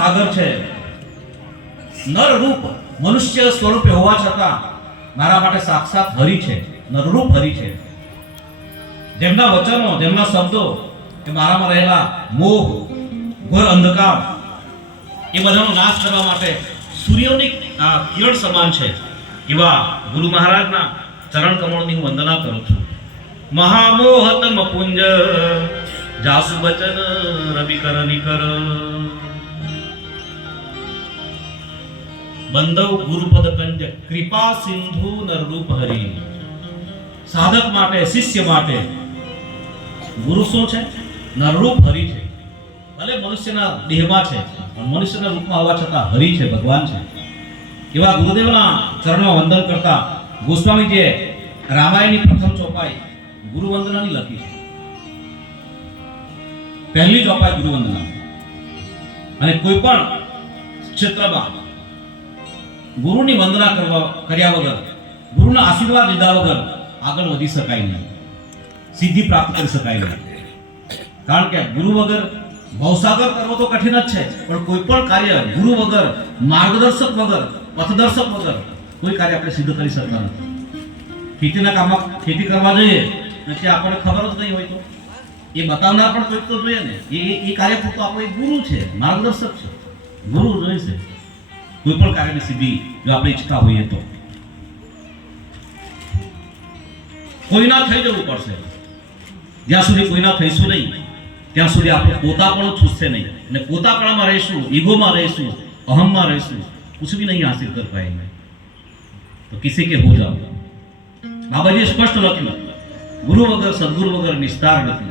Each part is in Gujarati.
સાગર છે. નર રૂપ મનુષ્ય સ્વરૂપે હોવા છતાં મારા માટે સાક્ષાત હરિ છે, નરરૂપ હરિ છે. જેમના વચનો, જેમના શબ્દો એ મારામાં રહેલા મોહ, ઘોર અંધકાર એ બધાનો નાશ કરવા માટે સૂર્યની કિરણ સમાન છે. એવા ગુરુ મહારાજના ચરણ કમળની હું વંદના કરું છું. મહામોહતમ પુંજ જાસુ બચન રવિ કર નિકર બંધવ ગુરુપદ કંજ કૃપા સિંધુ નરરૂપ હરિ. સાધક માટે, શિષ્ય માટે ગુરુ શું છે? નરરૂપ હરિ છે. ભલે મનુષ્યના દેહમાં છે પણ મનુષ્યના રૂપમાં હોવા છતાં હરિ છે, ભગવાન છે. એવા ગુરુદેવના ચરણમાં વંદન કરતા ગોસ્વામીજીએ રામાયણની પ્રથમ ચોપાઈ ગુરુ વંદનાની લખી છે. પહેલી ચોપાઈ ગુરુ વંદના. અને કોઈ પણ ક્ષેત્રમાં ગુરુની વંદના કર્યા વગર, ગુરુના આશીર્વાદ લીધા વગર આગળ વધી શકાય નહીં, સિદ્ધિ પ્રાપ્ત કરી શકાય નહીં. કારણ કે ગુરુ વગર ભવસાગર કરવો તો કઠિન જ છે, પણ કોઈ પણ કાર્ય ગુરુ વગર, માર્ગદર્શક વગર, પથદર્શક વગર કોઈ કાર્ય આપણે સિદ્ધ કરી શકતા નથી. ખેતીના કામમાં ખેતી કરવા જોઈએ એટલે આપણને ખબર જ નહીં હોય તો એ બતાવનાર પણ કોઈ તો જોઈએ ને. એ કાર્ય પૂરતો આપણો એક ગુરુ છે, માર્ગદર્શક છે, ગુરુ જોઈએ છે. કોઈ પણ કાર્યની સિદ્ધિ જો આપણે ઈચ્છતા હોઈએ તો કોઈના થઈ જવું પડશે. જ્યાં સુધી કોઈના થઈશું નહીં ત્યાં સુધી આપણે પોતાપણું છૂટશે નહીં. અને પોતાપણામાં રહીશું, ઈગોમાં રહીશું, અહમમાં રહીશું, कुछ भी नहीं हासिल कर पाएंगे. तो किसी के हो जाओ. बाबाजी स्पष्ट लख्યું, गुरु वगर सदगुरु वगर निस्तार નથી.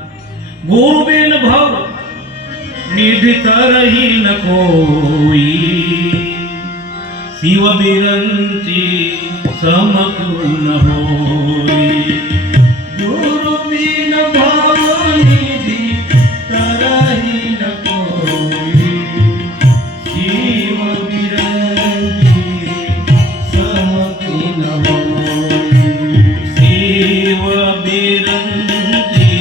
गुरु बिन भव निधि तरहि न कोई, शिव बिरंची समतु न होई. गुरु बिन भव निधि तरहि न कोई, शिव बिरंची समतु न होई. शिव बिरंची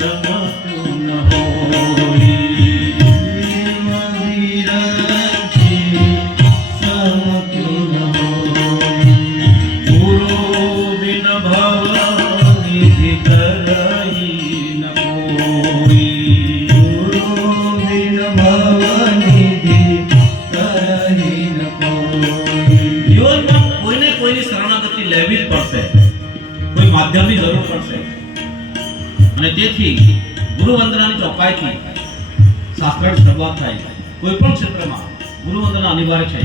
समतु न होई. शिव बिरंची समतु न होई. गुरु बिन भव निधि तरहि न कोई. गुरु बिन भव निधि तरहि न कोई. जीवનમાં કોઈને કોઈની શરણાગતિ લેવી જ પડશે, કોઈ માધ્યમની જરૂર પડશે. અને તેથી ગુરુ વંદનાની ચોપાઈથી શાસ્ત્રની શરૂઆત થાય. કોઈ પણ ક્ષેત્રમાં ગુરુ વંદના અનિવાર્ય છે.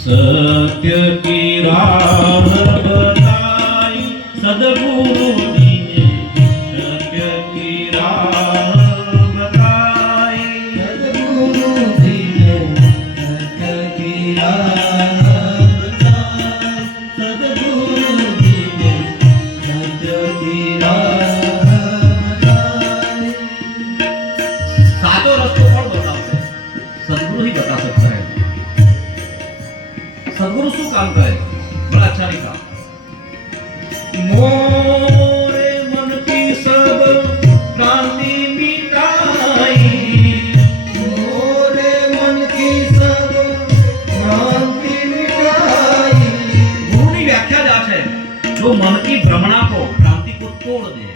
सत्य की राह बताई सदगुरु जी ने. सत्य की राह बताई सदगुरु जी ने. सत्य की राह बताई सदगुरु जी ने. सत्य की राह बताई. साचो रस्तो कोण बतावશે? सदगुरु ही बता सकता है. सदगुरु શું કામ કરે? બड़ा अच्छा लिखा. मोरे मन की सब क्रांति मिटाई. मोरे मन की सब क्रांति मिटाई. गुरुની વ્યાખ્યા જ આ છે, जो मन की भ्रमणा को, क्रांति को तोड़ दे.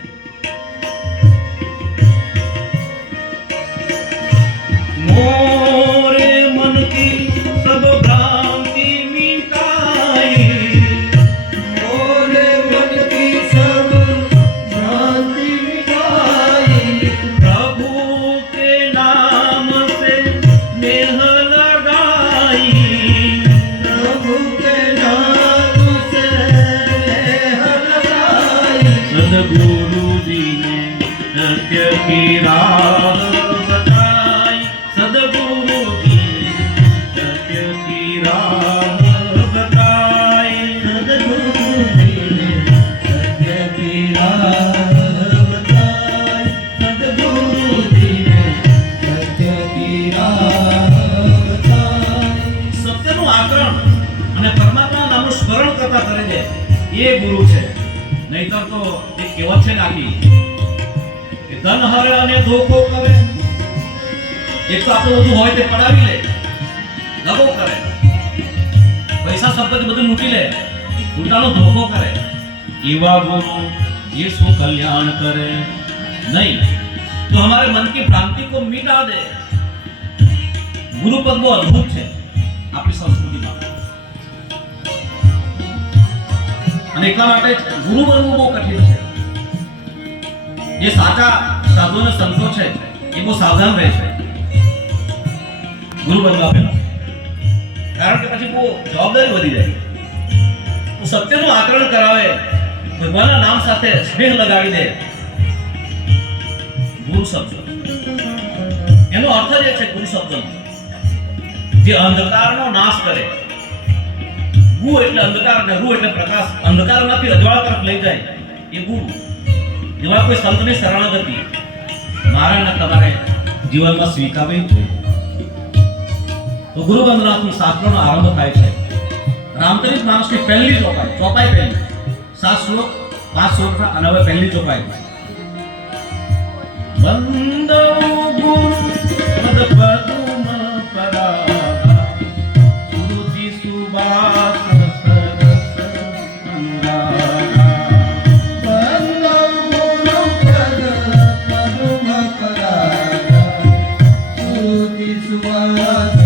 मोरे मन की सब भ्रांति मिटाई. मोरे मन की सब भ्रांति मिटाई. प्रभु के नाम से नेह लगाई. प्रभु के नाम से नेह लगाई. सदगुरु जी ने सत्य की राह बताई. सदगुरु जी ने सत्य की राह बताई. सदगुरु जी ने सत्य की राह बताई. सदगुरु जी ने सत्य की राह बताई. સત્યનું આકરણ અને પરમાત્મા નામનું સ્મરણ કરતા કરે છે એ ગુરુ છે. નહીતર તો એક કહેવત છે ને આખી કે ધન હરે અને ધોખો કરે, એક તો આપણું બધું હોય તે પડાવી લે, દગો કરે, પૈસા સંપત્તિ બધું લૂંટી લે, ઉલટાનો ધોખો કરે. એવા ગુરુ ये सो कल्याण करे नहीं तो हमारे मन की भ्रांति को मिटा दे. गुरु पद वो अद्भुत है આપણી સંસ્કૃતિમાં, અને એટલા માટે ગુરુ બનવું બહુ કઠિન છે. જે સાચા સાધુ અને સંતો છે એ બહુ સાવધાન રહે છે ગુરુ બનવા પહેલા, કારણ કે પછી બહુ જવાબદારી વધી જાય. તો સત્યનું આચરણ કરાવે, ભગવાનના નામ સાથે સ્નેહ લગાવી દે. ગુરુ શબ્દ એનો અર્થ જ એ છે, ગુરુ શબ્દનો જે અંધકારનો નાશ કરે. ગુ એટલે અંધકાર અને રૂ એટલે પ્રકાશ. અંધકારમાંથી અજવાળ તરફ લઈ જાય એ ગુરુ. એવા કોઈ સંતની શરણાગતિ મારા અને તમારે જીવનમાં સ્વીકારવી જોઈએ. તો ગુરુ વંદનાથી શાસ્ત્રોનો આરંભ થાય છે. રામચરિત માનસની પહેલી ચોપાઈ પહેલી 7 શ્લોક 5 શ્લોક અને હવે પહેલી ચોપાઈ. વંદો ગુરુ પદ પદુમ પરાગા સુરુચિ સુવાસ સરસ અંગારા. વંદો ગુરુ પદ પદુમ પરાગા સુરુચિ સુવાસ